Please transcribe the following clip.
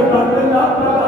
que parte